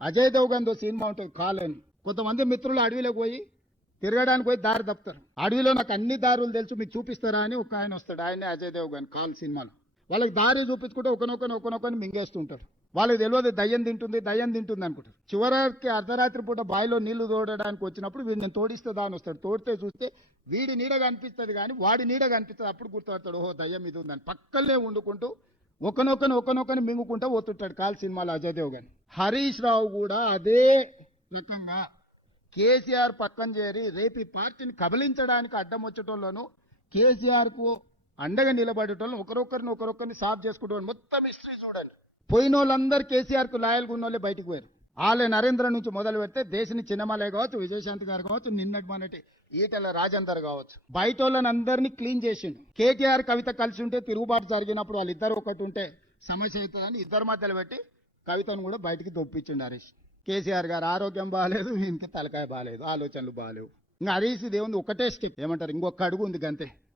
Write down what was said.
Ajay Devgan cinema ఉంటుంది కాలని. కొంతమంది మిత్రులు అడవిలోకి పోయి తిరగడానికి పోయి దారి తప్పుతారు. అడవిలో నాకు అన్ని దారులు తెలుసు మీకు చూపిస్తారా అని ఒక ఆయన వస్తాడు. ఆయనే అజయ్ దేవగన్ కాల్ సినిమాలో. వాళ్ళకి దారి చూపించుకుంటే ఒకనొకని మింగేస్తుంటారు. వాళ్ళకి తెలియదు దయ్యం తింటుంది అనుకుంటారు. చివరికి అర్ధరాత్రి పూట బావిలో నీళ్లు తోడడానికి వచ్చినప్పుడు వీడిని తోడిస్తే దాని వస్తాడు. తోడితే చూస్తే వీడి నీడ కనిపిస్తుంది కానీ వాడి నీడ కనిపిస్తుంది. అప్పుడు గుర్తుపడతాడు, ఓహో దయ్యం ఇది ఉందని. పక్కనే వండుకుంటూ ఒకనొకని మింగుకుంటూ పోతుంటాడు కాల్ సినిమాలో అజయ్ దేవగన్. హరీష్ రావు కూడా అదే రకంగా కేసీఆర్ పక్కన చేరి రేపు ఈ పార్టీని కబలించడానికి అడ్డం వచ్చేటోళ్ళను, కేసీఆర్ కు అండగా నిలబడేటోళ్ళను ఒకరొకరిని సాఫ్ చేసుకుంటారు. మొత్తం హిస్టరీ చూడండి. పోయిన వాళ్ళందరూ కేసీఆర్ కు లాయల్గా ఉన్న వాళ్ళే బయటకు పోయారు. ఆలే నరేంద్ర నుంచి మొదలు పెడితే దేశని చిన్నమలే కావచ్చు, విజయశాంతి గారు కావచ్చు, నిన్నటి మనటి ఈటెల రాజేందర్ కావచ్చు, బయట వాళ్ళని అందరినీ క్లీన్ చేసిండు. కేటీఆర్ కవిత కలిసి ఉంటే తిరుగుబాటు జరిగినప్పుడు వాళ్ళిద్దరు ఒకటి ఉంటే సమస్య అవుతుందని ఇద్దరు మధ్యలో పెట్టి కవితను కూడా బయటికి దొప్పించిండు హరీష్. కేసీఆర్ గారు ఆరోగ్యం బాగాలేదు, ఇంక తలకాయ బాగాలేదు, ఆలోచనలు బాగాలేవు. ఇంకా హరీష్ దేవుంది ఒకటే స్టెప్ ఏమంటారు, ఇంకొక అడుగు ఉంది గంతే.